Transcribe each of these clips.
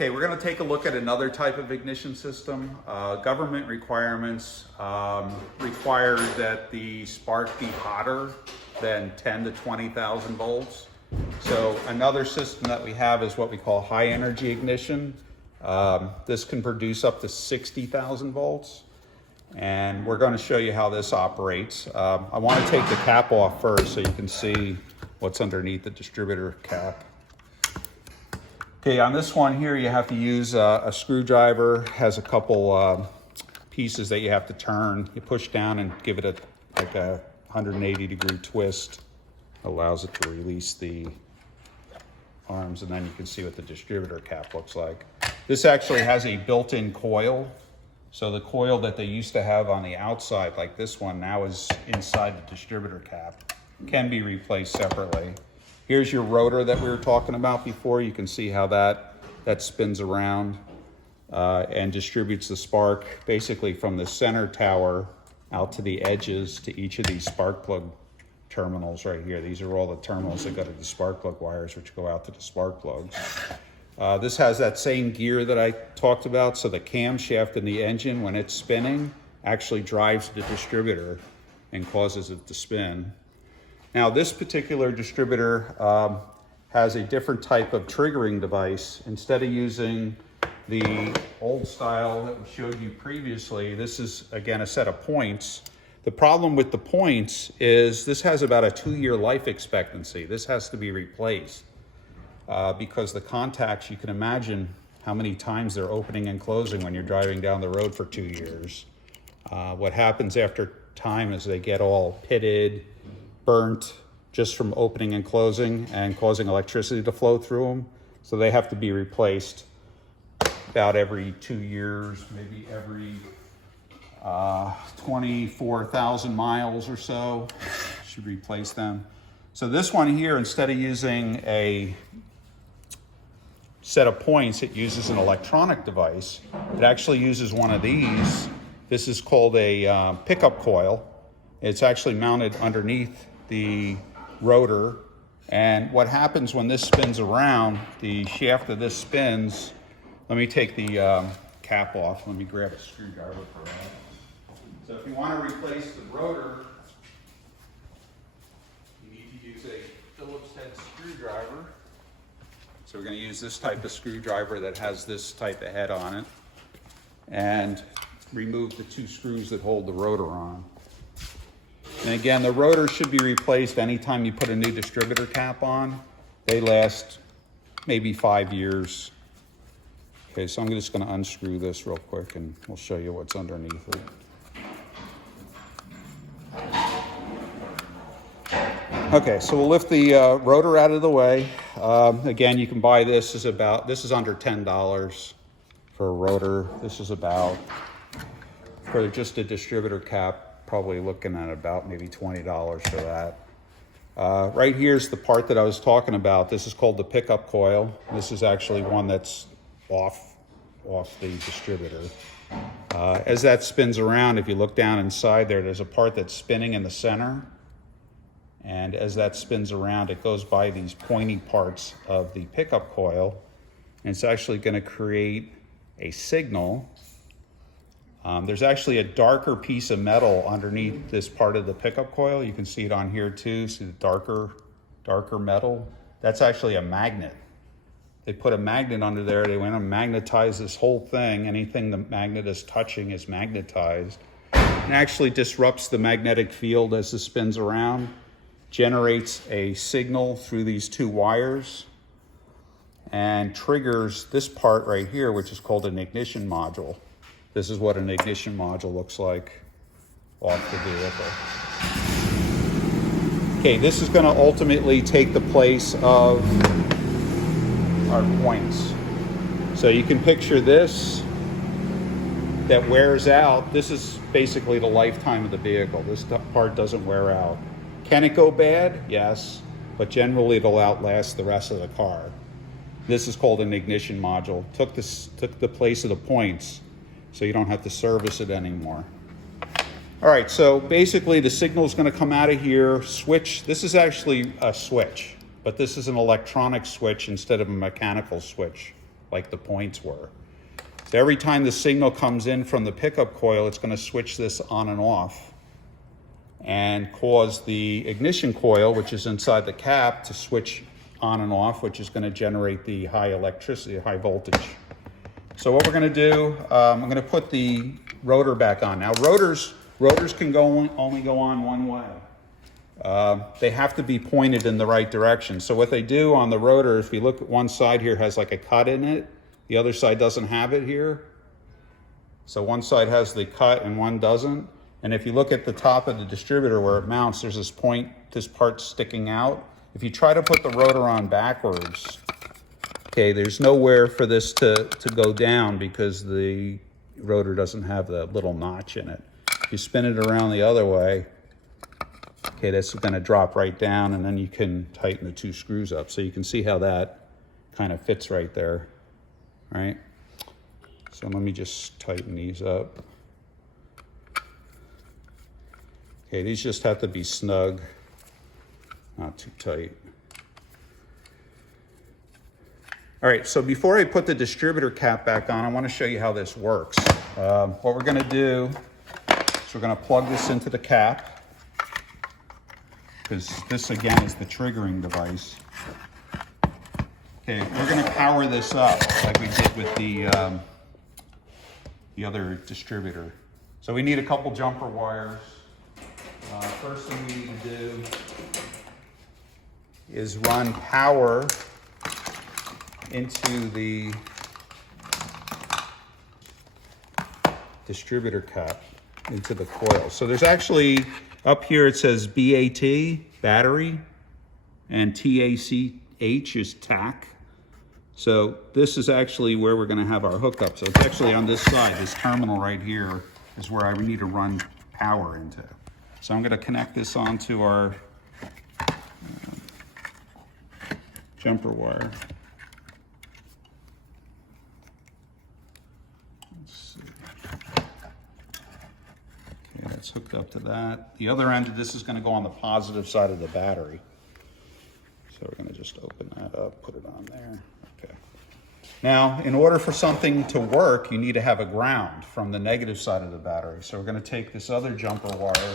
Okay, we're going to take a look at another type of ignition system. Government requirements require that the spark be hotter than 10 to 20,000 volts. So another system that we have is what we call high energy ignition. This can produce up to 60,000 volts. And we're going to show you how this operates. I want to take the cap off first so you can see what's underneath the distributor cap. Okay, on this one here, you have to use a screwdriver. Has a couple pieces that you have to turn. You push down and give it like a 180-degree twist. Allows it to release the arms, and then you can see what the distributor cap looks like. This actually has a built-in coil. So the coil that they used to have on the outside, like this one, now is inside the distributor cap. Can be replaced separately. Here's your rotor that we were talking about before. You can see how that spins around and distributes the spark basically from the center tower out to the edges to each of these spark plug terminals right here. These are all the terminals that go to the spark plug wires, which go out to the spark plugs. This has that same gear that I talked about, so the camshaft in the engine, when it's spinning, actually drives the distributor and causes it to spin. Now, this particular distributor has a different type of triggering device. Instead of using the old style that we showed you previously, this is, again, a set of points. The problem with the points is this has about a 2-year life expectancy. This has to be replaced because the contacts, you can imagine how many times they're opening and closing when you're driving down the road for 2 years. What happens after time is they get all pitted, burnt just from opening and closing and causing electricity to flow through them. So they have to be replaced about every 2 years, maybe every 24,000 miles or so, should replace them. So this one here, instead of using a set of points, it uses an electronic device. It actually uses one of these. This is called a pickup coil. It's actually mounted underneath the rotor, and what happens when this spins around, the shaft of this spins. Let me take the cap off. Let me grab a screwdriver for that. So if you want to replace the rotor, you need to use a Phillips head screwdriver. So we're going to use this type of screwdriver that has this type of head on it, and remove the 2 screws that hold the rotor on. And again, the rotor should be replaced anytime you put a new distributor cap on. They last maybe 5 years. Okay, so I'm just going to unscrew this real quick and we'll show you what's underneath it. Okay, so we'll lift the rotor out of the way. Again, you can buy this. This is under $10 for a rotor. This is about, for just a distributor cap, probably looking at about maybe $20 for that. Right here's the part that I was talking about. This is called the pickup coil. This is actually one that's off the distributor. As that spins around, if you look down inside there's a part that's spinning in the center. And as that spins around, it goes by these pointy parts of the pickup coil. And it's actually going to create a signal. There's actually a darker piece of metal underneath this part of the pickup coil. You can see it on here too. See the darker metal? That's actually a magnet. They put a magnet under there. They went and magnetized this whole thing. Anything the magnet is touching is magnetized. It actually disrupts the magnetic field as it spins around, generates a signal through these 2 wires, and triggers this part right here, which is called an ignition module. This is what an ignition module looks like off the vehicle. Okay, this is going to ultimately take the place of our points. So you can picture this that wears out. This is basically the lifetime of the vehicle. This part doesn't wear out. Can it go bad? Yes, but generally it'll outlast the rest of the car. This is called an ignition module. Took the place of the points, so you don't have to service it anymore. All right, so basically the signal is going to come out of here, switch. This is actually a switch, but this is an electronic switch instead of a mechanical switch like the points were. So every time the signal comes in from the pickup coil, it's going to switch this on and off and cause the ignition coil, which is inside the cap, to switch on and off, which is going to generate the high electricity, high voltage. So what we're going to do, I'm going to put the rotor back on. Now rotors can only go on one way. They have to be pointed in the right direction. So what they do on the rotor, if you look at one side here, has like a cut in it. The other side doesn't have it here. So one side has the cut and one doesn't. And if you look at the top of the distributor where it mounts, there's this part sticking out. If you try to put the rotor on backwards, okay, there's nowhere for this to go down because the rotor doesn't have the little notch in it. If you spin it around the other way, okay, that's going to drop right down, and then you can tighten the two screws up. So you can see how that kind of fits right there, right? So let me just tighten these up. Okay, these just have to be snug, not too tight. All right, so before I put the distributor cap back on, I want to show you how this works. What we're going to do is we're going to plug this into the cap, because this again is the triggering device. Okay, we're going to power this up like we did with the other distributor. So we need a couple jumper wires. First thing we need to do is run power into the distributor cap, into the coil. So there's actually, up here it says BAT, battery, and TACH is tack. So this is actually where we're going to have our hookup. So it's actually on this side, this terminal right here is where I need to run power into. So I'm going to connect this onto our jumper wire. Let's see. Okay, that's hooked up to that. The other end of this is going to go on the positive side of the battery. So we're going to just open that up, put it on there. Okay. Now, in order for something to work, you need to have a ground from the negative side of the battery. So we're going to take this other jumper wire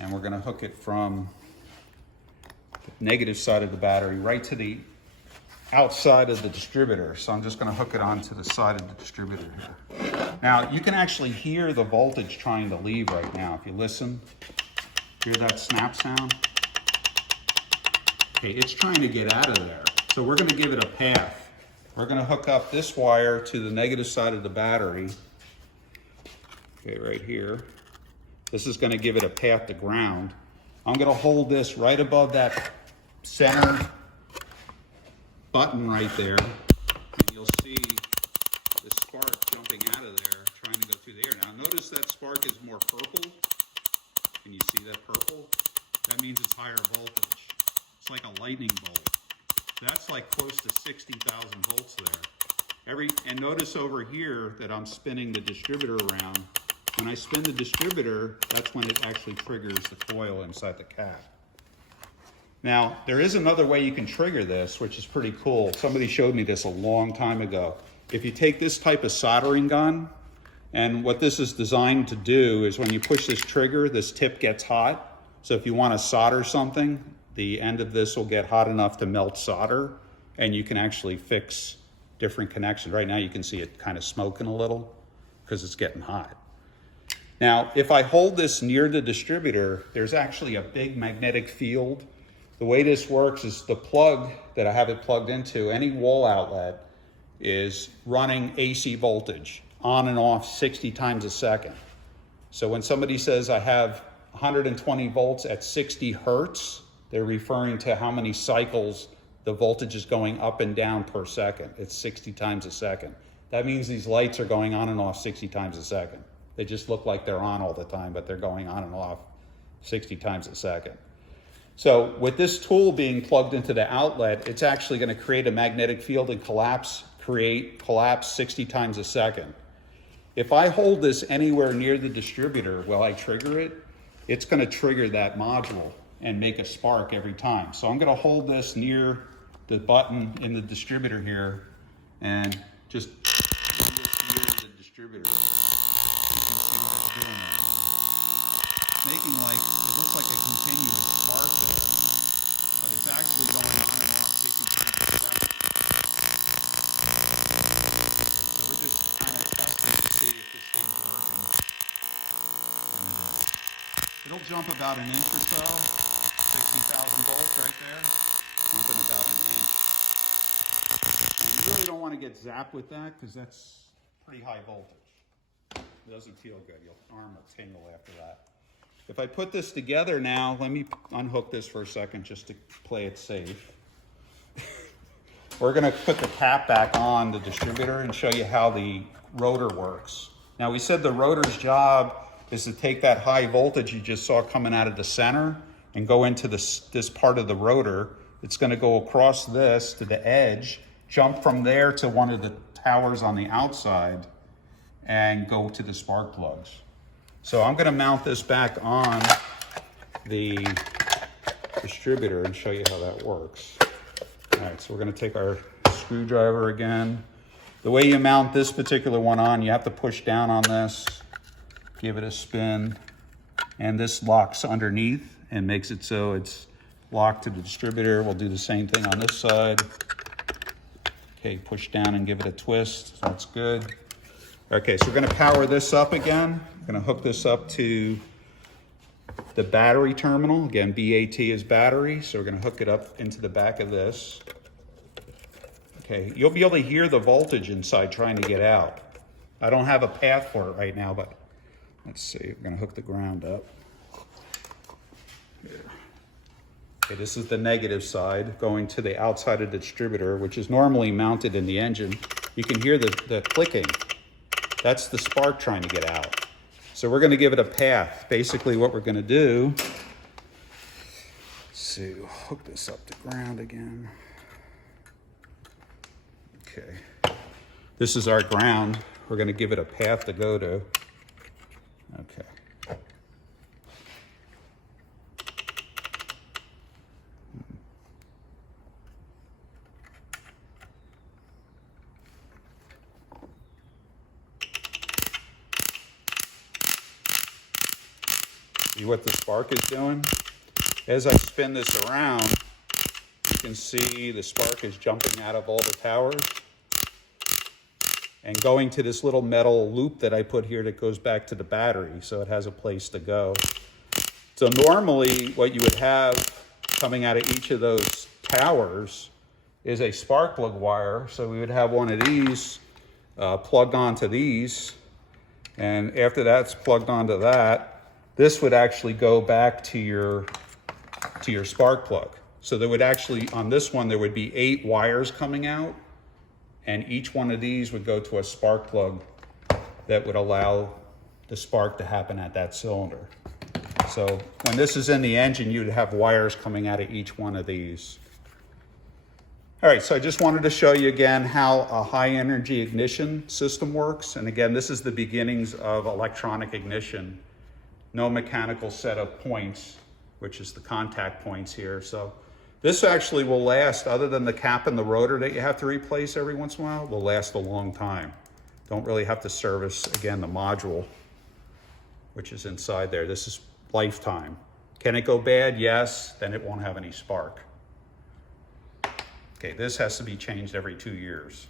and we're going to hook it from the negative side of the battery right to the outside of the distributor. So I'm just going to hook it onto the side of the distributor here. Now, you can actually hear the voltage trying to leave right now. If you listen, hear that snap sound? Okay, it's trying to get out of there. So we're going to give it a path. We're going to hook up this wire to the negative side of the battery. Okay, right here. This is going to give it a path to ground. I'm going to hold this right above that center button right there, and you'll see the spark jumping out of there, trying to go through the air. Now notice that spark is more purple. Can you see that purple? That means it's higher voltage. It's like a lightning bolt. That's like close to 60,000 volts there. And notice over here that I'm spinning the distributor around. When I spin the distributor, that's when it actually triggers the coil inside the cap. Now, there is another way you can trigger this, which is pretty cool. Somebody showed me this a long time ago. If you take this type of soldering gun, and what this is designed to do is when you push this trigger, this tip gets hot. So if you want to solder something, the end of this will get hot enough to melt solder, and you can actually fix different connections. Right now you can see it kind of smoking a little because it's getting hot. Now, if I hold this near the distributor, there's actually a big magnetic field. The way this works is the plug that I have it plugged into, any wall outlet, is running AC voltage on and off 60 times a second. So when somebody says I have 120 volts at 60 hertz, they're referring to how many cycles the voltage is going up and down per second. It's 60 times a second. That means these lights are going on and off 60 times a second. They just look like they're on all the time, but they're going on and off 60 times a second. So with this tool being plugged into the outlet, it's actually going to create a magnetic field and collapse 60 times a second. If I hold this anywhere near the distributor while I trigger it, it's going to trigger that module and make a spark every time. So I'm going to hold this near the button in the distributor here, And just near the distributor, you can see what it's doing there. It's making like, it looks like a continuous spark there, but it's actually going on and off, taking time to start. So we're just kind of testing to see if this thing's working. And it is. It'll jump about an inch or so, 60,000 volts right there, jumping about an inch. And you really don't want to get zapped with that because that's pretty high voltage. It doesn't feel good. Your arm will tingle after that. If I put this together now, let me unhook this for a second just to play it safe. We're going to put the cap back on the distributor and show you how the rotor works. Now we said the rotor's job is to take that high voltage you just saw coming out of the center and go into this part of the rotor. It's going to go across this to the edge, jump from there to one of the towers on the outside, and go to the spark plugs. So I'm going to mount this back on the distributor and show you how that works. All right, so we're going to take our screwdriver again. The way you mount this particular one on, you have to push down on this, give it a spin, and this locks underneath and makes it so it's locked to the distributor. We'll do the same thing on this side. Okay, push down and give it a twist. That's good. Okay, so we're going to power this up again. I'm going to hook this up to the battery terminal. Again, BAT is battery, so we're going to hook it up into the back of this. Okay, you'll be able to hear the voltage inside trying to get out. I don't have a path for it right now, but let's see. We're going to hook the ground up. Here. Okay, this is the negative side going to the outside of the distributor, which is normally mounted in the engine. You can hear the clicking. That's the spark trying to get out. So we're going to give it a path. Basically what we're going to do, let's see, we'll hook this up to ground again. Okay. This is our ground. We're going to give it a path to go to. Okay. See what the spark is doing? As I spin this around, you can see the spark is jumping out of all the towers and going to this little metal loop that I put here that goes back to the battery, so it has a place to go. So normally what you would have coming out of each of those towers is a spark plug wire. So we would have one of these plugged onto these, and after that's plugged onto that, this would actually go back to your spark plug. So there would actually, on this one, there would be 8 wires coming out, and each one of these would go to a spark plug that would allow the spark to happen at that cylinder. So when this is in the engine, you'd have wires coming out of each one of these. All right, so I just wanted to show you again how a high energy ignition system works. And again, this is the beginnings of electronic ignition. No mechanical set of points, which is the contact points here. So this actually will last, other than the cap and the rotor that you have to replace every once in a while, will last a long time. Don't really have to service, again, the module, which is inside there. This is lifetime. Can it go bad? Yes, then it won't have any spark. Okay, this has to be changed every 2 years.